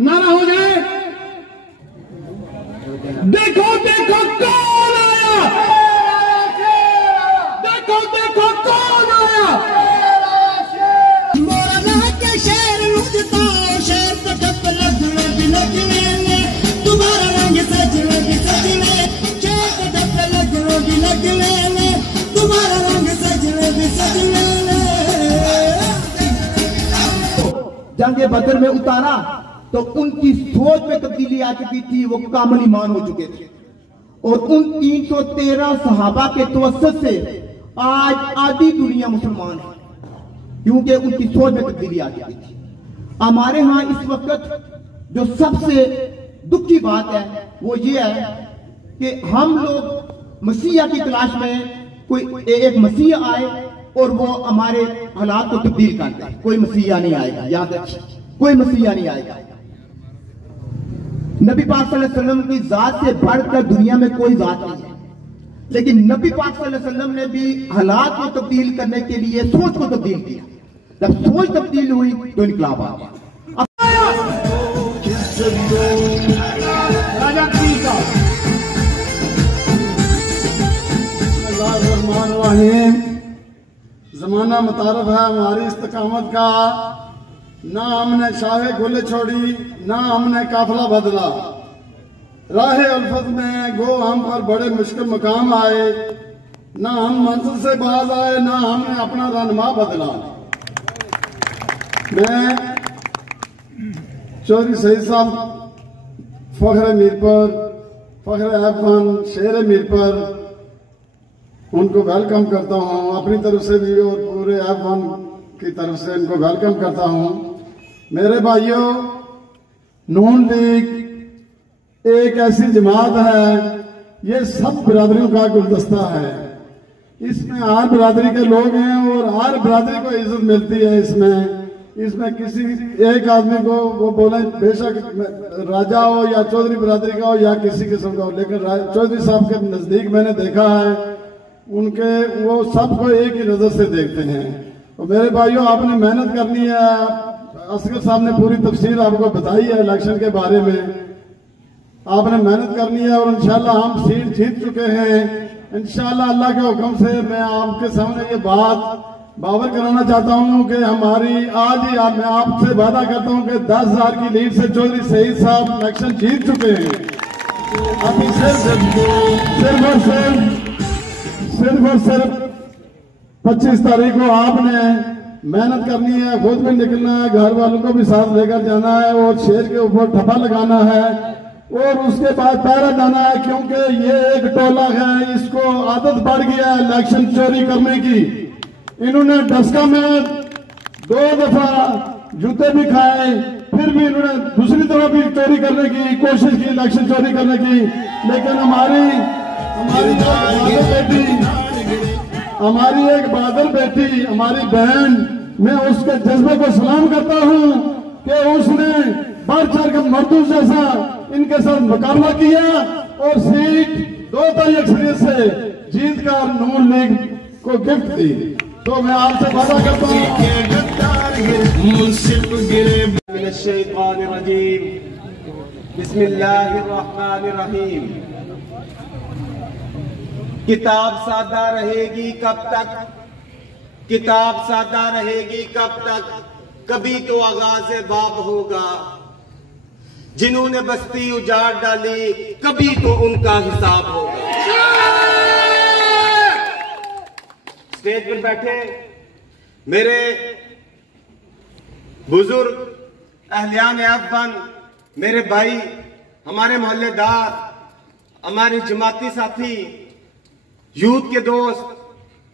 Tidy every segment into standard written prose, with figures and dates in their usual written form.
नारा हो जाए, देखो देखो कौन आया, देखो देखो कौन आया। मोरना के शेर मुझको शेर को टप लग लगने, तुम्हारा रंग सज लग सजने, शेर को टप लग लगने, तुम्हारा रंग सज लग सजने। जंगे बदर में उतारा तो उनकी सोच में तब्दीली आ चुकी थी, वो कामिल ईमान हो चुके थे और उन 313 सहाबा के तवस्सुत से आज आधी दुनिया मुसलमान है, क्योंकि उनकी सोच में तब्दीली आ चुकी थी। हमारे यहाँ इस वक्त जो सबसे दुख की बात है वो ये है कि हम लोग मसीहा की तलाश में, कोई एक मसीहा आए और वो हमारे हालात को तब्दील कर दे। कोई मसीहा नहीं आएगा, याद रखिए, कोई मसीहा नहीं आएगा। नबी पाक सल्लल्लाहु अलैहि वसल्लम की जात से बढ़कर दुनिया में कोई जात नहीं है, लेकिन नबी पाक सल्लल्लाहु अलैहि वसल्लम ने भी हालात को तब्दील करने के लिए सोच को तब्दील किया। जब सोच तब्दील हुई तो इनकलाब आ गया। जमाना मुतारफ है हमारी इस्तकामत का, ना हमने शाहे गुल छोड़ी, ना हमने काफिला बदला। राहे उल्फत में गो हम पर बड़े मुश्किल मकाम आए, ना हम मंजिल से बाज आए, ना हमने अपना रहनुमा बदला। मैं चौधरी सईद साहब फखर मीर पर, फखर ऐफन शेर मीर पर उनको वेलकम करता हूँ अपनी तरफ से भी और पूरे ऐफन की तरफ से उनको वेलकम करता हूँ। मेरे भाइयों, नून लीग एक ऐसी जमात है, ये सब बिरादरियों का गुलदस्ता है। इसमें हर बिरादरी के लोग हैं और हर बिरादरी को इज्जत मिलती है। इसमें किसी एक आदमी को वो बोले बेशक राजा हो या चौधरी बिरादरी का हो या किसी किस्म का हो, लेकिन चौधरी साहब के नजदीक मैंने देखा है उनके वो सबको एक ही नजर से देखते हैं। और मेरे भाइयों, आपने मेहनत करनी है। असगर साहब ने पूरी तफसील आपको बताई है इलेक्शन के बारे में, आपने मेहनत करनी है और इंशाल्लाह हम सीट जीत चुके हैं। इंशाल्लाह अल्लाह के हुक्म से मैं आपके सामने ये बात बावर कराना चाहता हूं कि हमारी आज ही मैं आपसे वादा करता हूं कि 10,000 की लीड से चौधरी सईद साहब इलेक्शन जीत चुके हैं। अभी सिर्फ और सिर्फ 25 तारीख को आपने मेहनत करनी है, खुद भी निकलना है, घर वालों को भी साथ लेकर जाना है और शेर के ऊपर ठप्पा लगाना है और उसके बाद पहरा जाना है, क्योंकि ये एक टोला है, इसको आदत बढ़ गया है इलेक्शन चोरी करने की। इन्होंने डस्का में 2 दफा जूते भी खाए, फिर भी इन्होंने दूसरी तरफ भी चोरी करने की कोशिश की, इलेक्शन चोरी करने की। लेकिन हमारी एक बहादुर बेटी, हमारी बहन, मैं उसके जज्बे को सलाम करता हूं कि उसने बढ़ चढ़ कर मर्दों जैसा इनके साथ मुकाबला किया और सीट 2 अक्सरियत से जीत कर नून लीग को गिफ्ट दी। तो मैं आपसे वादा करता हूँ। बिस्मिल्लाहिर्रहमानिर्रहीम। किताब सादा रहेगी कब तक, किताब सादा रहेगी कब तक, कभी तो आगाज़ बाब होगा। जिन्होंने बस्ती उजाड़ डाली, कभी तो उनका हिसाब होगा। स्टेज पर बैठे मेरे बुजुर्ग अहलियान अफ़गान, मेरे भाई, हमारे मोहल्लेदार, हमारे जमाती साथी, यूथ के दोस्त,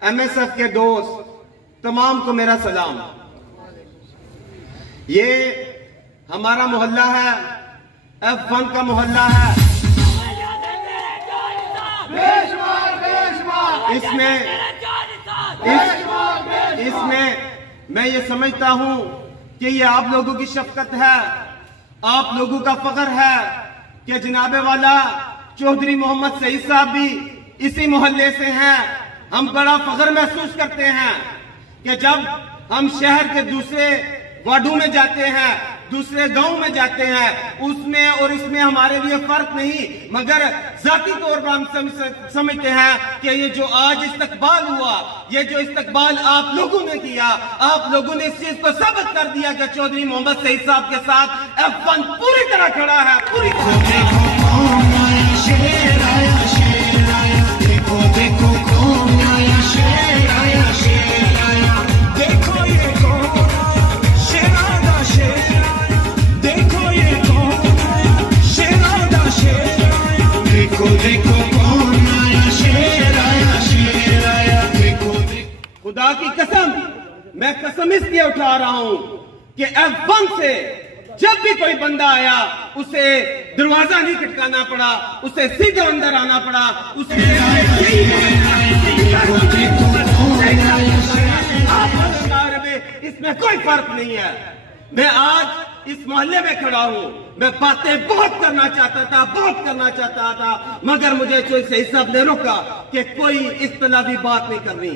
MSF के दोस्त, तमाम को मेरा सलाम। ये हमारा मोहल्ला है, F1 का मोहल्ला है। इसमें मैं ये समझता हूं कि ये आप लोगों की शफकत है, आप लोगों का फख्र है कि जनाबे वाला चौधरी मोहम्मद सईद साहब भी इसी मोहल्ले से हैं। हम बड़ा फख्र महसूस करते हैं कि जब हम शहर के दूसरे वार्डों में जाते हैं दूसरे गांव में जाते हैं, उसमें और इसमें हमारे लिए फर्क नहीं, मगर जाती तौर पर हम समझते हैं कि ये जो आज इस्तकबाल हुआ, ये जो इस्तकबाल आप लोगों ने किया, आप लोगों ने इस चीज को साबित कर दिया कि चौधरी मोहम्मद सईद साहब के साथ F1 पूरी तरह खड़ा है, पूरी तरह। शेर आया, शेर आया, देखो देखो कौन आया, शेर आया, शेर आया, देखो ये कौन आया, शेरादा शेर आया, देखो ये कौन आया, शेरादा शेर आया, देखो देखो कौन आया, शेर आया, शेर आया, देखो देखो। खुदा की कसम, मैं कसम इसलिए उठा रहा हूं कि F1 से जब भी कोई बंदा आया उसे दरवाजा नहीं खटकाना पड़ा, उसे सीधे अंदर आना पड़ा, उसे इसमें कोई फर्क नहीं है। मैं आज इस मोहल्ले में खड़ा हूं, मैं बातें बहुत करना चाहता था, बहुत करना चाहता था, मगर मुझे सही साहब ने रोका कि कोई इख्तिलाफी बात नहीं करनी।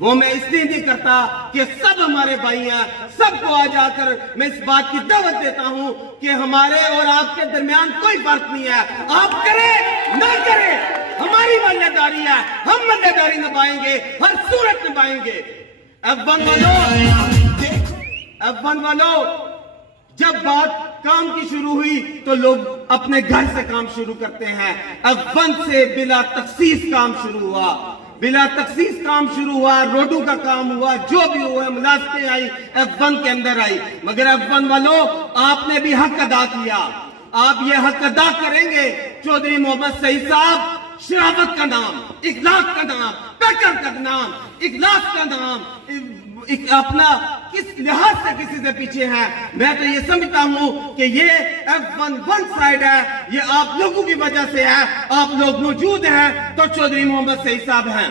वो मैं इसलिए नहीं करता कि सब हमारे भाई हैं, सबको आ जाकर मैं इस बात की दावत देता हूं कि हमारे और आपके दरमियान कोई फर्क नहीं है। आप करें ना करें, हमारी मल्लेदारी है, हम मल्लेदारी निभाएंगे, हर सूरत निभाएंगे। F1 वालों, जब बात काम की शुरू हुई तो लोग अपने घर से काम शुरू करते हैं। F1 से बिला तखसीस काम शुरू हुआ, बिला तखसीस काम शुरू हुआ, रोडों का काम हुआ, जो भी हुआ, मुलाजमतें आई, F1 के अंदर आई। मगर F1 वालों, आपने भी हक अदा किया, आप ये हक अदा करेंगे। चौधरी मोहम्मद सईद साहब शराफत का नाम, इखलाक का नाम, पैकर का नाम, इखलास का नाम, अपना किस लिहाज से किसी से पीछे है। मैं तो ये समझता हूं कि ये F1 वन साइड है, ये आप लोगों की वजह से है। आप लोग मौजूद हैं तो चौधरी मोहम्मद सईद साहब हैं।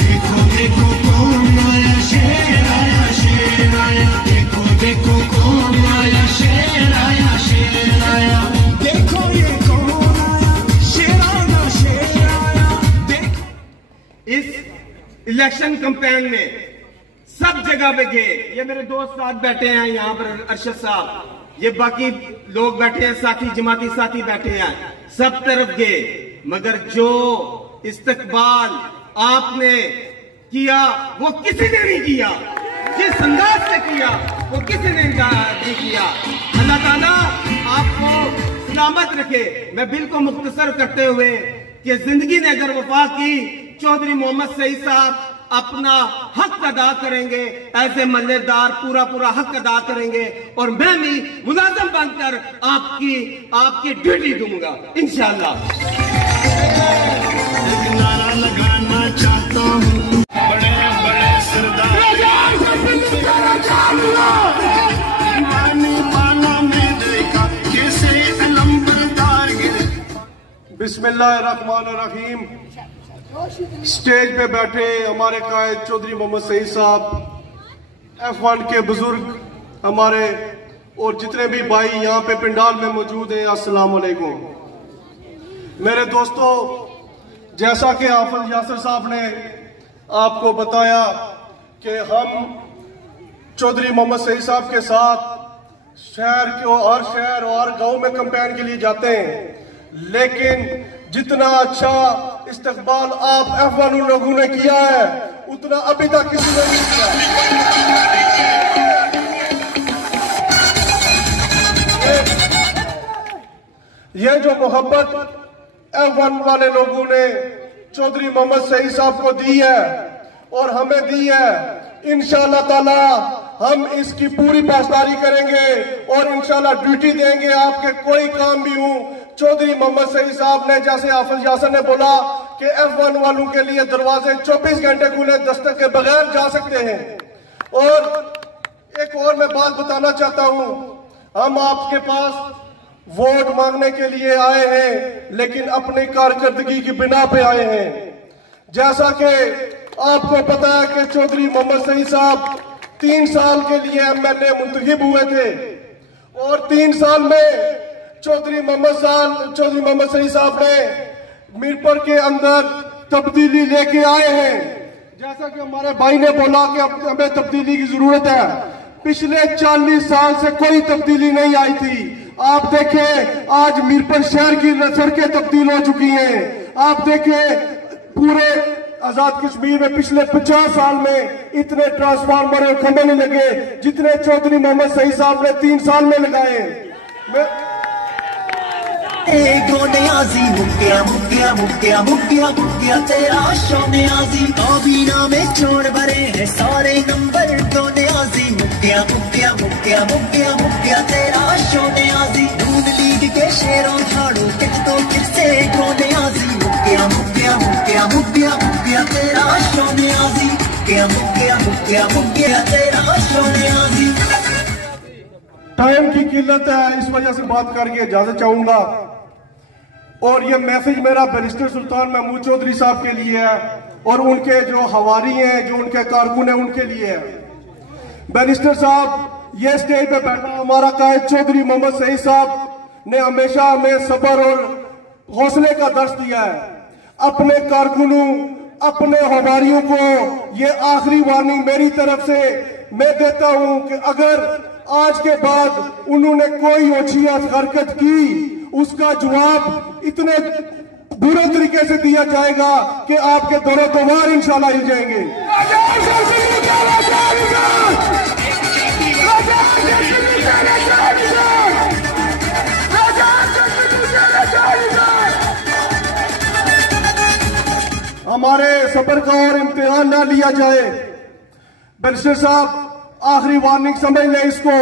देखो देखो कौन आया, शेर आया, शेर आया, देखो देखो कौन आया, शेर आया, शेर आया, देखो ये कौन आया, शेराना शेर आया, देखो। इस इलेक्शन कैंपेन में सब जगह पे गए, ये मेरे दोस्त साथ बैठे हैं यहाँ पर, अरशद साहब, ये बाकी लोग बैठे हैं, साथी जमाती साथी बैठे हैं, सब तरफ गए, मगर जो इस्तकबाल आपने किया वो किसी ने नहीं किया, जिस अंदाज से किया वो किसी ने नहीं किया। अल्लाह ताला आपको सलामत रखे। मैं बिल्कुल मुख्तसर करते हुए कि जिंदगी ने अगर वफा की, चौधरी मोहम्मद सईद साहब अपना हक अदा करेंगे, ऐसे मल्लेदार पूरा हक अदा करेंगे, और मैं भी मुलाजम बनकर आपकी ड्यूटी दूंगा इंशाअल्लाह। नारा लगाना चाहता हूँ, बड़े बड़े सरदार में देखा कैसे अलंबरदार गिरे। बिस्मिल्लाहिर्रहमानिर्रहीम। स्टेज पे बैठे हमारे कायद चौधरी मोहम्मद सईद साहब, F1 के बुजुर्ग हमारे, और जितने भी भाई यहाँ पे पंडाल में मौजूद हैं, अस्सलाम वालेकुम। मेरे दोस्तों, जैसा कि हाफिज यासिर साहब ने आपको बताया कि हम चौधरी मोहम्मद सईद साहब के साथ शहर और गांव में कैंपेन के लिए जाते हैं, लेकिन जितना अच्छा इस्तकबाल आप F1 लोगों ने किया है, उतना अभी तक किसी ने नहीं किया। ये जो मोहब्बत F1 वाले लोगों ने चौधरी मोहम्मद सईद साहब को दी है और हमें दी है, इंशाअल्लाह ताला हम इसकी पूरी पासदारी करेंगे और इंशाअल्लाह ड्यूटी देंगे। आपके कोई काम भी हो, चौधरी मोहम्मद सईद साहब ने, जैसे हाफिज यासिर ने बोला कि F1 वालों के लिए दरवाजे 24 घंटे खुले, दस्तक के बगैर जा सकते हैं। और एक और मैं बात बताना चाहता हूं, हम आपके पास वोट मांगने के लिए आए हैं, लेकिन अपनी कारकर्दगी की बिना पे आए हैं। जैसा कि आपको पता है कि चौधरी मोहम्मद सईद साहब 3 साल के लिए MLA मुंतखब हुए थे, और 3 साल में चौधरी मोहम्मद सईद साहब ने मीरपुर के अंदर तब्दीली लेके आए हैं। जैसा कि हमारे भाई ने बोला कि हमें तब्दीली की जरूरत है। पिछले 40 साल से कोई तब्दीली नहीं आई थी। आप देखें आज मीरपुर शहर की सड़कें तब्दील हो चुकी हैं। आप देखें पूरे आजाद कश्मीर में पिछले 50 साल में इतने ट्रांसफार्मर और खंभे नहीं लगे जितने चौधरी मोहम्मद सईद साहब ने 3 साल में लगाए। न्याजी मुक्किया मुक्किया मुक्किया मुक्किया मुक्किया तेरा शो न्याजी काबीना में छोड़ भरे हैं सारे नंबर दो न्याजी मुक्किया मुक्किया मुक्किया मुक्किया मुक्किया तेरा शो न्याजी नून लीग के शेरों झाड़ू किस तो किससे दो न्याजी मुक्किया मुक्किया मुक्किया मुक्किया मुक्किया तेरा शो न्याजी मुक्किया मुक्किया मुक्किया मुक्किया तेरा शो न्याजी। टाइम की किल्लत है, इस वजह से बात करके इजाजत चाहूंगा। और ये मैसेज मेरा बैरिस्टर सुल्तान महमूद चौधरी साहब के लिए है और उनके जो हवारी हैं, जो उनके कारकुन हैं, उनके लिए है। बैरिस्टर साहब, ये स्टेज पे बैठा हमारा कायद चौधरी मोहम्मद सईद साहब ने हमेशा हमें सब्र और हौसले का दर्स दिया है। अपने कारकुनों, अपने हवारियों को ये आखिरी वार्निंग मेरी तरफ से मैं देता हूं कि अगर आज के बाद उन्होंने कोई ओछी हरकत की, उसका जवाब इतने बुरे तरीके से दिया जाएगा कि आपके दौरे दोबार इंशाल्लाह हिल जाएंगे। हमारे सब्र का और इम्तिहान ना लिया जाए। बैरिस्टर साहब, आखिरी वार्निंग समझ लें इसको।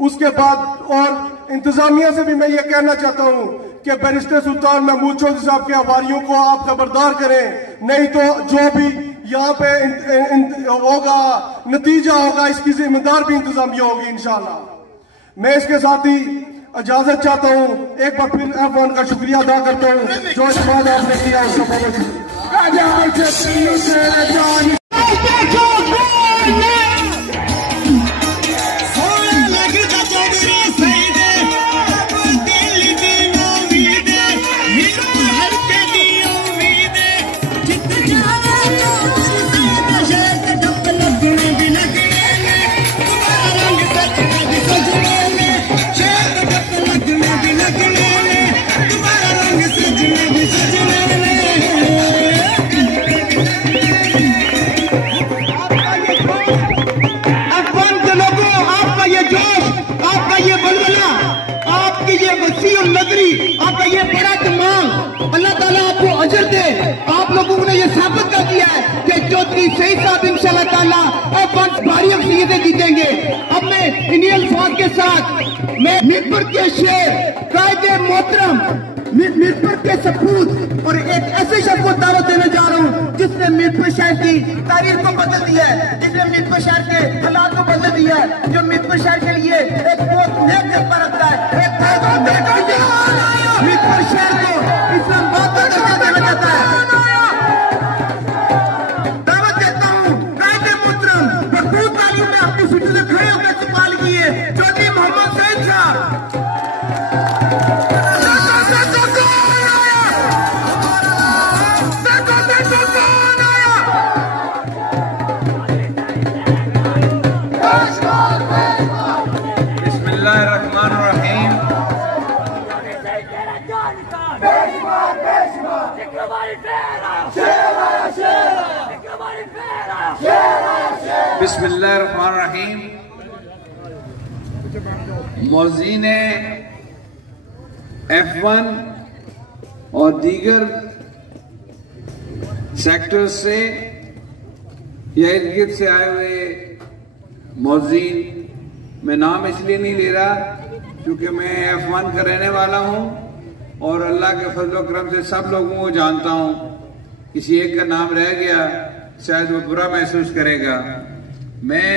उसके बाद और इंतजामिया से भी मैं ये कहना चाहता हूं कि बैरिस्टर सुल्तान महमूद चौधरी साहब के हवारियों को आप खबरदार करें, नहीं तो जो भी यहाँ पे होगा, नतीजा होगा, इसकी जिम्मेदार भी इंतजामिया होगी इंशाल्लाह। मैं इसके साथ ही इजाजत चाहता हूं। एक बार फिर F1 का शुक्रिया अदा करता हूं जो इस्तेमाल आपने किया उसका बहुत शुक्रिया। आपका ये बड़ा दिमाग, अल्लाह ताला आपको अजर दे। आप लोगों ने ये साबित कर दिया है कि चौधरी सईद साहब इंशाल्लाह ताला अब भारी अक्सरियतें जीतेंगे। अब मैं इन्हीं अल्फाज के साथ मैं मीरपुर के शेर, कायदे मोहतरम, मीरपुर के सपूत और एक ऐसे शख्स को दावत देने जा रहा हूँ जिसने मीरपुर शहर की तारीख को बदल दिया है, जिसने मीरपुर शहर के हालात को बदल दिया है, जो मीरपुर शहर के लिए एक बहुत नेक जज्बा रखता है, मीरपुर शहर को इस्लामाबाद का दर्जा देना चाहता है। दावत देता हूँ कायदे मोहतरम भरपूर तालीम में अपनी सीटों से खड़े होकर इस्तेमाल किए चौधरी मोहम्मद सईद साहब। बिस्मिल्लाहिर्रहमानिर्रहीम। मौज़ीन F1 और दीगर सेक्टर से या इर्द गिर्द से आए हुए मौज़ीन, मैं नाम इसलिए नहीं ले रहा क्योंकि मैं F1 का रहने वाला हूं और अल्लाह के फजल व करम से सब लोगों को जानता हूं। किसी एक का नाम रह गया शायद वो बुरा महसूस करेगा। मैं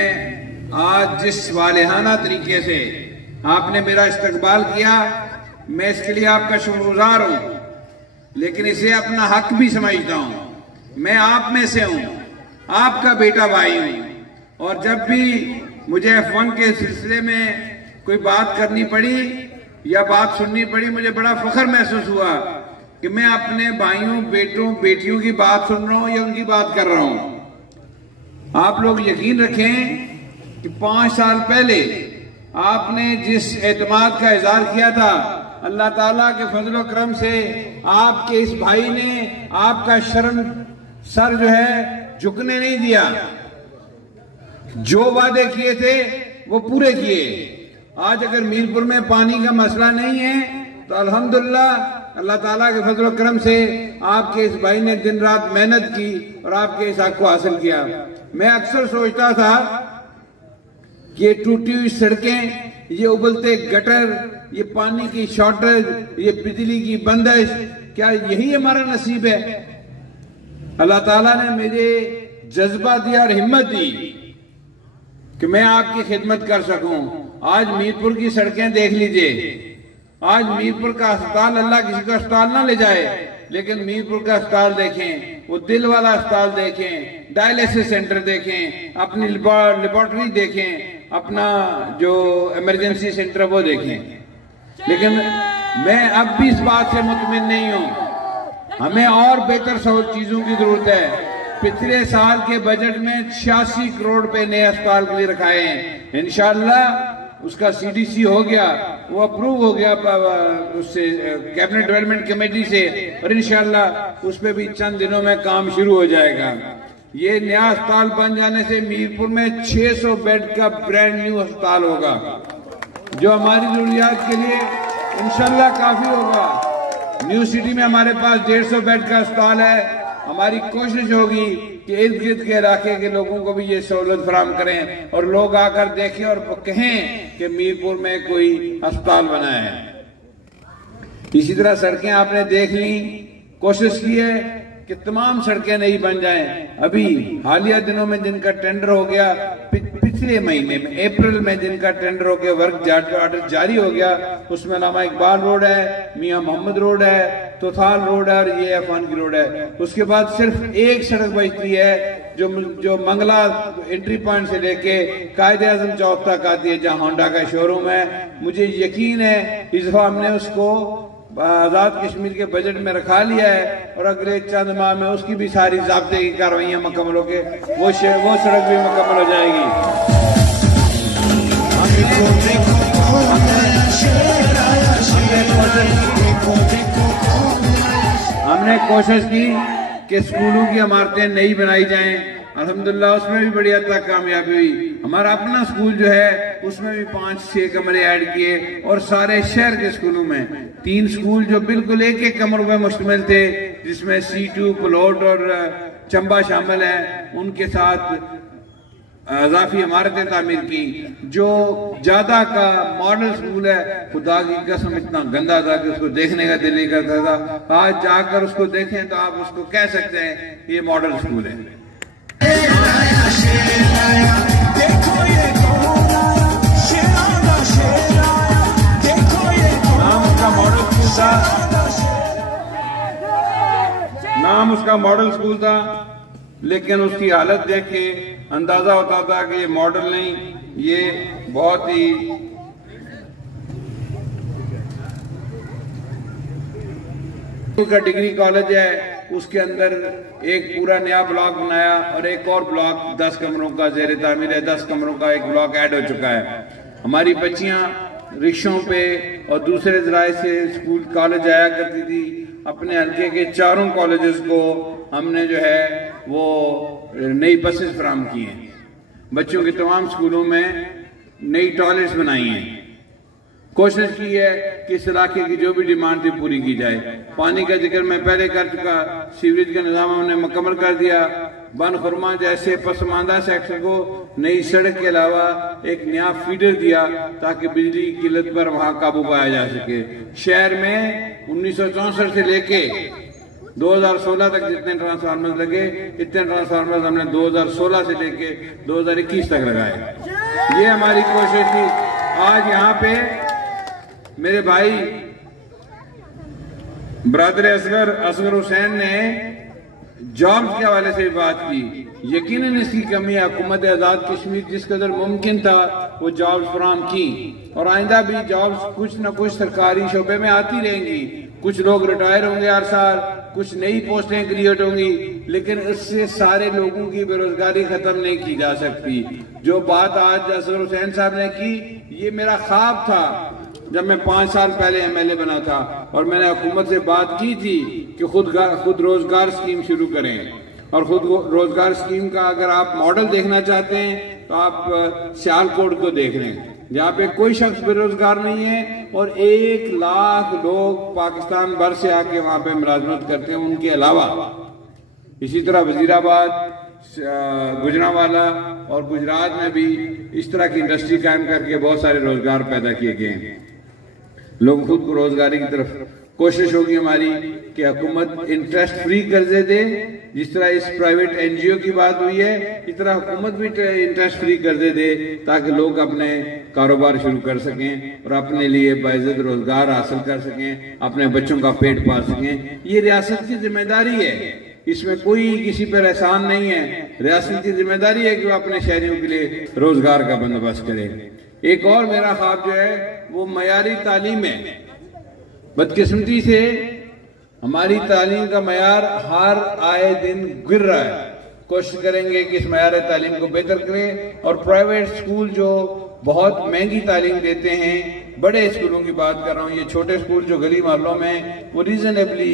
आज जिस वालिहाना तरीके से आपने मेरा इस्तकबाल किया, मैं इसके लिए आपका शुक्रगुजार हूं, लेकिन इसे अपना हक भी समझता हूं। मैं आप में से हूं, आपका बेटा भाई हूं और जब भी मुझे F1 के सिलसिले में कोई बात करनी पड़ी या बात सुननी पड़ी, मुझे बड़ा फख्र महसूस हुआ कि मैं अपने भाइयों, बेटों, बेटियों की बात सुन रहा हूं या उनकी बात कर रहा हूं। आप लोग यकीन रखें कि 5 साल पहले आपने जिस एतमाद का इजहार किया था, अल्लाह ताला के फजल करम से आपके इस भाई ने आपका शर्म सर जो है झुकने नहीं दिया। जो वादे किए थे वो पूरे किए। आज अगर मीरपुर में पानी का मसला नहीं है तो अल्हम्दुलिल्लाह अल्लाह ताला के फजल करम से आपके इस भाई ने दिन रात मेहनत की और आपके इस हक को हासिल किया। मैं अक्सर सोचता था कि ये टूटी हुई सड़कें, ये उबलते गटर, ये पानी की शॉर्टेज, ये बिजली की बंदिश, क्या यही हमारा नसीब है? अल्लाह ताला ने मुझे जज्बा दिया और हिम्मत दी कि मैं आपकी खिदमत कर सकूं। आज मीरपुर की सड़कें देख लीजिए। आज मीरपुर का अस्पताल, अल्लाह किसी का अस्पताल ना ले जाए, लेकिन मीरपुर का अस्पताल देखें, वो दिल वाला अस्पताल देखें, डायलिसिस सेंटर देखें, अपनी लेबोरेटरी देखें, अपना जो इमरजेंसी सेंटर वो देखें। लेकिन मैं अब भी इस बात से मुतमिन नहीं हूं। हमें और बेहतर चीजों की जरूरत है। पिछले साल के बजट में 86 करोड़ रुपए नए अस्पताल के लिए रखाए हैं। इंशाअल्लाह उसका सीडीसी हो गया, वो अप्रूव हो गया उससे कैबिनेट डेवलपमेंट कमेटी से, और इंशाअल्लाह उस पर भी चंद दिनों में काम शुरू हो जाएगा। ये नया अस्पताल बन जाने से मीरपुर में 600 बेड का ब्रांड न्यू अस्पताल होगा, जो हमारी जरूरियात के लिए इंशाअल्लाह काफी होगा। न्यू सिटी में हमारे पास 150 बेड का अस्पताल है। हमारी कोशिश होगी कि इर्द गिर्द के इलाके के लोगों को भी ये सहूलत फराहम करें और लोग आकर देखें और कहें कि मीरपुर में कोई अस्पताल बना है। इसी तरह सड़कें आपने देख ली, कोशिश की है कि तमाम सड़कें नहीं बन जाएं। अभी हालिया दिनों में जिनका टेंडर हो गया, पिछले महीने में अप्रैल में जिनका टेंडर हो गया, वर्क ऑर्डर जारी हो गया, उसमें अल्लामा इकबाल रोड है, मियां मोहम्मद रोड है, तोथाल रोड है और ये अफान की रोड है। उसके बाद सिर्फ एक सड़क बचती है जो मंगला एंट्री पॉइंट से लेके कायदे आजम चौक तक आती है, जहां होंडा का शोरूम है। मुझे यकीन है इस दफा हमने उसको आजाद कश्मीर के बजट में रखा लिया है और अगले चंद माह में उसकी भी सारी ज़ाब्ते की कार्रवाइयां मुकम्मल होके वो सड़क भी मुकम्मल हो जाएगी। हमने कोशिश की कि स्कूलों की इमारतें नई बनाई जाएं। अल्हम्दुलिल्लाह उसमें भी बड़ी हद तक कामयाबी हुई। हमारा अपना स्कूल जो है उसमें भी 5-6 कमरे ऐड किए और सारे शहर के स्कूलों में 3 स्कूल जो बिल्कुल एक कमरों में मुश्तमिल थे, जिसमें C2, पलोट और चंबा शामिल है, उनके साथ अजाफी इमारतें तामीर की। जो ज्यादा का मॉडल स्कूल है, खुदा की कसम इतना गंदा था कि उसको देखने का दिल नहीं करता था। आज जाकर उसको देखें तो आप उसको कह सकते हैं ये मॉडल स्कूल है। नाम उसका मॉडल स्कूल था, लेकिन उसकी हालत देख के अंदाजा होता था कि ये मॉडल नहीं, ये बहुत ही का डिग्री कॉलेज है। उसके अंदर एक पूरा नया ब्लॉक बनाया और एक और ब्लॉक 10 कमरों का ज़ेर तामीर है। 10 कमरों का एक ब्लॉक ऐड हो चुका है। हमारी बच्चियां रिक्शों पे और दूसरे जराए से स्कूल कॉलेज जाया करती थी। अपने हल्के के 4 कॉलेजेस को हमने जो है वो नई बसेस फराहम की हैं। बच्चों के तमाम स्कूलों में नई टॉयलेट्स बनाई हैं। कोशिश की है कि इस इलाके की जो भी डिमांड थी पूरी की जाए। पानी का जिक्र मैं पहले कर चुका, सीवरेज का निजाम हमने मुकम्मल कर दिया। बन खुरमा जैसे पसमानदा सेक्टर को नई सड़क के अलावा एक नया फीडर दिया ताकि बिजली की किल्लत पर वहां काबू पाया जा सके। शहर में 1964 से लेके 2016 तक जितने ट्रांसफार्मर लगे, इतने ट्रांसफार्मर हमने 2016 से लेके 2021 तक लगाए। ये हमारी कोशिश थी। आज यहाँ पे मेरे भाई ब्रदर असगर हुसैन ने जॉब्स के हवाले से बात की। यकीनन इसकी कमी है। हुकूमत आजाद कश्मीर जिस कदर मुमकिन था वो जॉब्स फराहम की और आइंदा भी जॉब्स कुछ न कुछ सरकारी शोबे में आती रहेंगी। कुछ लोग रिटायर होंगे हर साल, कुछ नई पोस्टें क्रिएट होंगी, लेकिन इससे सारे लोगों की बेरोजगारी खत्म नहीं की जा सकती। जो बात आज असगर हुसैन साहब ने की, ये मेरा ख्वाब था जब मैं 5 साल पहले MLA बना था, और मैंने हुकूमत से बात की थी कि खुद रोजगार स्कीम शुरू करें। और खुद रोजगार स्कीम का अगर आप मॉडल देखना चाहते हैं तो आप सियालकोट को देख लें, जहाँ पे कोई शख्स बेरोजगार नहीं है और 1 लाख लोग पाकिस्तान भर से आके वहां पे मुलाजमत करते हैं उनके अलावा। इसी तरह वजीराबाद, गुजरांवाला और गुजरात में भी इस तरह की इंडस्ट्री कायम करके बहुत सारे रोजगार पैदा किए गए हैं। लोग खुद को रोजगारी की तरफ कोशिश होगी हमारी कि हुकूमत इंटरेस्ट फ्री कर्जे दे, जिस तरह इस प्राइवेट NGO की बात हुई है, इस तरह हुकूमत भी इंटरेस्ट फ्री कर्जे दे ताकि लोग अपने कारोबार शुरू कर सकें और अपने लिए बाइज्जत रोजगार हासिल कर सकें, अपने बच्चों का पेट पाल सकें। ये रियासत की जिम्मेदारी है, इसमें कोई किसी पर एहसान नहीं है। रियासत की जिम्मेदारी है कि वो अपने शहरियों के लिए रोजगार का बंदोबस्त करे। एक और मेरा ख्वाब जो है वो मयारी तालीम है। बदकिस्मती से हमारी तालीम का मयार हर आए दिन गिर रहा है। कोशिश करेंगे कि इस मयार तालीम को बेहतर करें, और प्राइवेट स्कूल जो बहुत महंगी तालीम देते हैं, बड़े स्कूलों की बात कर रहा हूँ, ये छोटे स्कूल जो गली मोहल्लों में वो रीजनेबली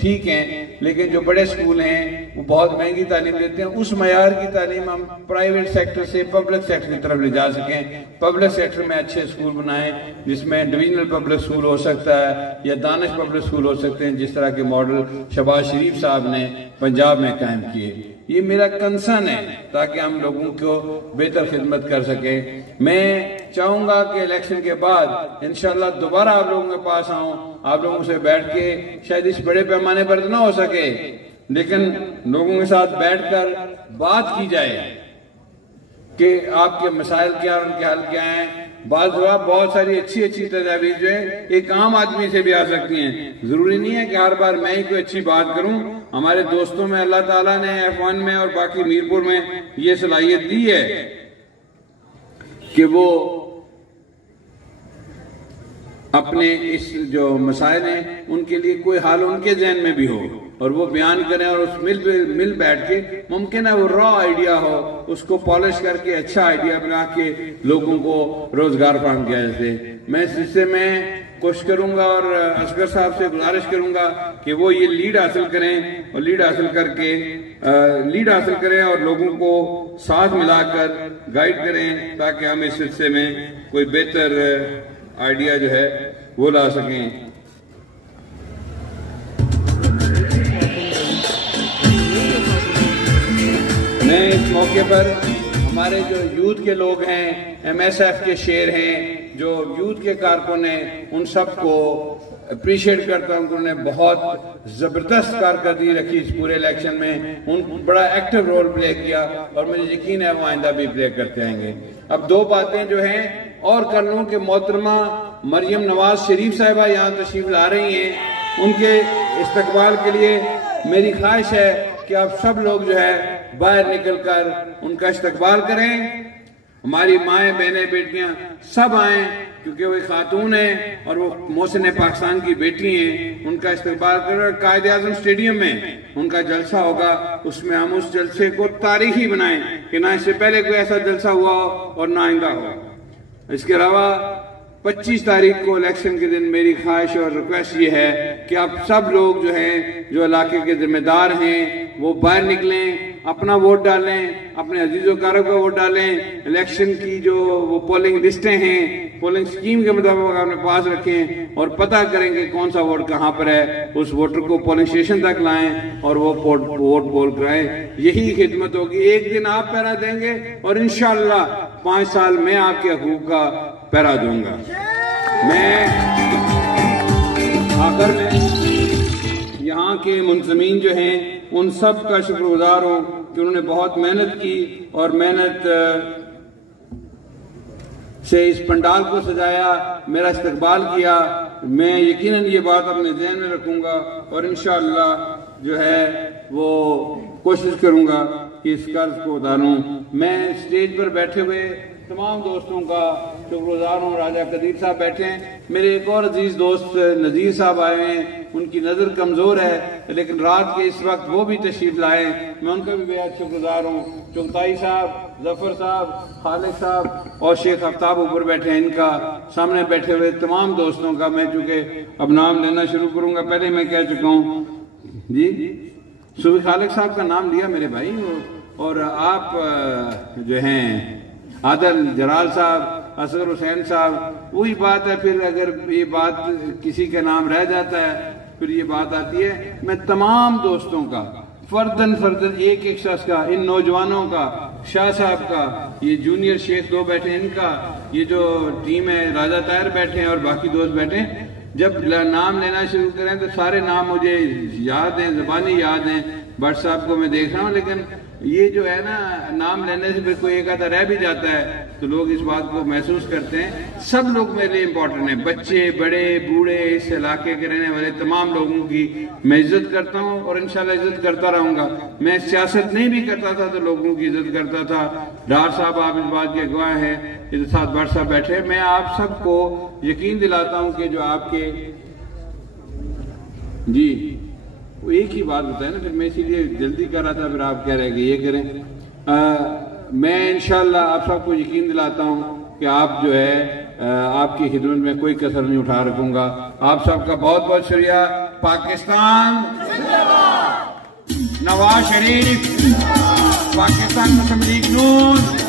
ठीक हैं, लेकिन जो बड़े स्कूल हैं वो बहुत महंगी तालीम देते हैं। उस मयार की तालीम हम प्राइवेट सेक्टर से पब्लिक सेक्टर की तरफ ले जा सकें। पब्लिक सेक्टर में अच्छे स्कूल बनाएं, जिसमें डिविजनल पब्लिक स्कूल हो सकता है या दानिश पब्लिक स्कूल हो सकते हैं, जिस तरह के मॉडल शहबाज शरीफ साहब ने पंजाब में कायम किए। ये मेरा कंसर्न है ताकि हम लोगों को बेहतर खिदमत कर सके। मैं चाहूंगा कि इलेक्शन के बाद इंशाल्लाह दोबारा आप लोगों के पास आऊं, आप लोगों से बैठ के, शायद इस बड़े पैमाने पर ना हो सके, लेकिन लोगों के साथ बैठकर बात की जाए कि आपके मसाइल क्या और उनके हल क्या हैं। बहुत सारी अच्छी अच्छी तजावीज जो है एक आम आदमी से भी आ सकती हैं। जरूरी नहीं है कि हर बार मैं ही कोई अच्छी बात करूं। हमारे दोस्तों में अल्लाह ताला ने F1 में और बाकी मीरपुर में ये सलाहियत दी है कि वो अपने इस जो मसाइल हैं उनके लिए कोई हाल उनके जहन में भी हो और वो बयान करें, और उस मिल बैठ के मुमकिन है वो रॉ आइडिया हो, उसको पॉलिश करके अच्छा आइडिया बना के लोगों को रोजगार फराहम किया जाए। मैं इस हिस्से में कोशिश करूंगा और असगर साहब से गुजारिश करूंगा कि वो ये लीड हासिल करें, और लीड हासिल करें और लोगों को साथ मिलाकर गाइड करें ताकि हम इस हिस्से में कोई बेहतर आइडिया जो है वो ला सकें। मैं इस मौके पर हमारे जो यूथ के लोग हैं, MSF के शेर हैं, जो यूथ के कारकुन हैं, उन सबको अप्रिशिएट करता हूं। उन्होंने बहुत जबरदस्त कारकर्दगी रखी इस पूरे इलेक्शन में, उन बड़ा एक्टिव रोल प्ले किया और मुझे यकीन है वो आइंदा भी प्ले करते आएंगे। अब 2 बातें जो हैं और कर लूं कि मोहतरमा मरियम नवाज शरीफ साहिबा यहाँ तशरीफ ला रही हैं, उनके इस्तकबाल के लिए मेरी ख्वाहिश है कि आप सब लोग जो है बाहर निकलकर उनका इस्तकबाल करें। हमारी माएं, बहनें, बेटियां सब आएं, क्योंकि वो खातून हैं और वो मोहसिन पाकिस्तान की बेटी हैं। उनका इस्तकबाल करें। कायद आजम स्टेडियम में उनका जलसा होगा, उसमें हम उस जलसे को तारीखी बनाएं कि ना इससे पहले कोई ऐसा जलसा हुआ हो और ना आइंदा हो। इसके अलावा 25 तारीख को इलेक्शन के दिन मेरी ख्वाहिश और रिक्वेस्ट ये है कि आप सब लोग जो हैं, जो इलाके के जिम्मेदार हैं, वो बाहर निकलें, अपना वोट डालें, अपने अजीजों कारों का वोट डालें। इलेक्शन की जो वो पोलिंग लिस्टें हैं, पोलिंग स्कीम के मुताबिक अपने पास रखें और पता करेंगे कौन सा वोट कहाँ पर है। उस वोटर को पोलिंग स्टेशन तक लाएं और वो वोट पोल कराएं। यही खिदमत होगी। एक दिन आप पहरा देंगे और इंशाअल्लाह 5 साल में आपके हकूक का पहरा दूंगा। मैं आखिर में यहाँ के मुंतजमीन जो हैं उन सब का शुक्रगुजार हूँ कि उन्होंने बहुत मेहनत की और मेहनत से इस पंडाल को सजाया, मेरा इस्तकबाल किया। मैं यकीनन ये बात अपने ज़हन में रखूंगा और इंशाअल्लाह जो है वो कोशिश करूंगा कि इस कर्ज को उतारूं। मैं स्टेज पर बैठे हुए तमाम दोस्तों का शुक्रगुजार हूँ। राजा कदीर साहब बैठे हैं, मेरे एक और अजीज दोस्त नजीर साहब आए हैं, उनकी नजर कमजोर है, लेकिन रात के इस वक्त वो भी तशरीफ लाए, मैं उनका भी बेहद शुक्रगुजार हूँ। चुगताई साहब, जफर साहब, खालिद साहब और शेख आफ्ताब ऊपर बैठे हैं, इनका सामने बैठे हुए तमाम दोस्तों का मैं चूंकि अब नाम लेना शुरू करूंगा, पहले मैं कह चुका हूँ जी, सूफी खालिद साहब का नाम लिया मेरे भाई, और आप जो हैं आदल जलाल साहब, असगर हुसैन साहब, वही बात है। फिर अगर ये बात किसी का नाम रह जाता है फिर ये बात आती है। मैं तमाम दोस्तों का फर्दन एक एक शख्स का, इन नौजवानों का, शाह साहब का, ये जूनियर शेख दो बैठे इनका, ये जो टीम है राजा तायर बैठे हैं और बाकी दोस्त बैठे हैं, जब नाम लेना शुरू करें तो सारे नाम मुझे याद हैं, ज़बानी याद हैं। भट्ट साहब को मैं देख रहा हूँ, लेकिन ये जो है ना, नाम लेने से फिर कोई एक आधा रह भी जाता है तो लोग इस बात को महसूस करते हैं। सब लोग मेरे लिए इम्पोर्टेंट हैं, बच्चे, बड़े, बूढ़े, इस इलाके के रहने वाले तमाम लोगों की मैं इज्जत करता हूँ और इंशाल्लाह इज्जत करता रहूंगा। मैं सियासत नहीं भी करता था तो लोगों की इज्जत करता था। डार साहब आप इस बात के गवाह हैं, इधर साथ भट्ट साहब बैठे। मैं आप सबको यकीन दिलाता हूँ कि जो आपके जी वो एक ही बात बताए ना, फिर मैं इसीलिए जल्दी कर रहा था, फिर आप कह रहे कि ये करें। मैं इंशाल्लाह आप सबको यकीन दिलाता हूँ कि आप जो है आपकी खिदमत में कोई कसर नहीं उठा रखूंगा। आप सबका बहुत बहुत शुक्रिया। पाकिस्तान नवाज शरीफ, पाकिस्तान मुस्लिम लीग नून।